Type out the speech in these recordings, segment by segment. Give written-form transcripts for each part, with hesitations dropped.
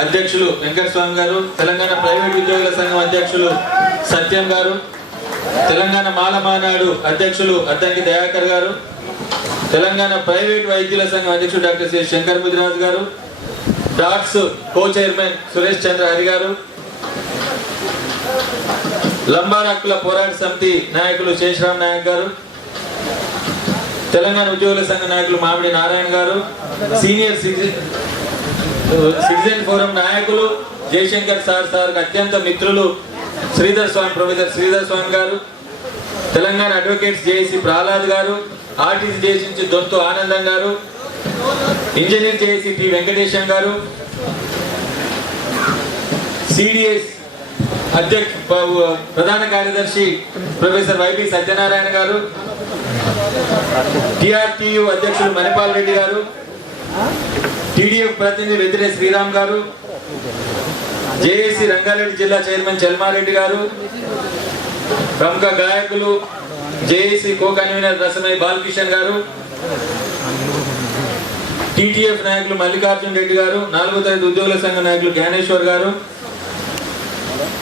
అధ్యక్షులు వెంకటస్వామి గారు, తెలంగాణ ప్రైవేట్ ఉద్యోగుల సంఘం అధ్యక్షులు సత్యం గారు, తెలంగాణ మాల మానాడు అధ్యక్షులు అద్దంకి దయాకర్ గారు, తెలంగాణ ప్రైవేట్ వైద్యుల సంఘం అధ్యక్షుడు డాక్టర్ సి శంకర్ ముదిరాజ్ గారు, డాక్స్ కో చైర్మన్ సురేష్ చంద్ర హరి గారు, లంబార్ హక్కుల పోరాట సమితి నాయకులు శేషరామ్ నాయక్ గారు, తెలంగాణ ఉద్యోగుల సంఘ నాయకులు మామిడి నారాయణ గారు, సీనియర్ సిటిజన్ ఫోరం నాయకులు జయశంకర్ సార్ అత్యంత మిత్రులు శ్రీధర్ స్వామి ప్రొఫెసర్ శ్రీధర్ స్వామి గారు, తెలంగాణ అడ్వకేట్స్ జేఏసీ ప్రహ్లాద్ గారు, ఆర్టీసీ జేఏసీ నుంచి దొంతు ఆనందం గారు, ఇంజనీర్ జేఏసీ టి వెంకటేశం గారు, సిడిఎస్ అధ్యక్ష ప్రధాన కార్యదర్శి ప్రొఫెసర్ వైపి సత్యనారాయణ గారు, టిఆర్టీయు అధ్యక్షులు మణిపాల్ రెడ్డి గారు, టీడీఎఫ్ ప్రతినిధి వెదిరే శ్రీరామ్ గారు, జేఏసీ రంగారెడ్డి జిల్లా చైర్మన్ చల్మారెడ్డి గారు, ప్రముఖ గాయకులు JAC co convener Rasamayi Balakishan గారు, టీటీఎఫ్ నాయకులు మల్లికార్జున రెడ్డి గారు, 4వ తరగతి ఉద్యోగుల సంఘ నాయకులు జ్ఞానేశ్వర్ గారు,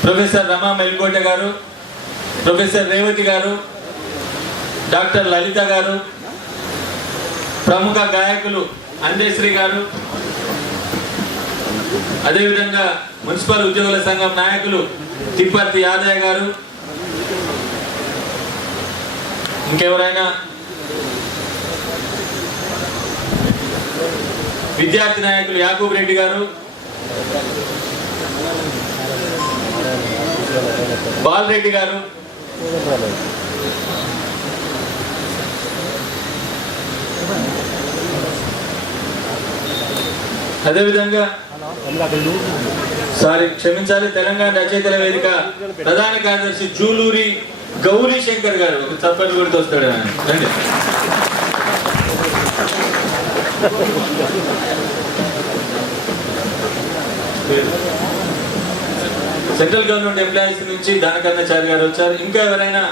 ప్రొఫెసర్ రమా మెల్కోట గారు, ప్రొఫెసర్ రేవతి గారు, డాక్టర్ లలిత గారు, ప్రముఖ గాయకులు అందేశ్రీ గారు, అదేవిధంగా మున్సిపల్ ఉద్యోగుల సంఘం నాయకులు తిప్పర్తి యాదయ్య గారు, ఇంకెవరైనా విద్యార్థి నాయకులు యాకూబ్ రెడ్డి గారు, బాలరెడ్డి గారు, అదేవిధంగా క్షమించాలి, తెలంగాణ రచయితల వేదిక ప్రధాన కార్యదర్శి జూలూరి గౌరీ శంకర్ గారు ఒక చప్పటి గుర్తు వస్తాడు. సెంట్రల్ గవర్నమెంట్ ఎంప్లాయీస్ నుంచి దానకర్ణాచారి గారు వచ్చారు. ఇంకా ఎవరైనా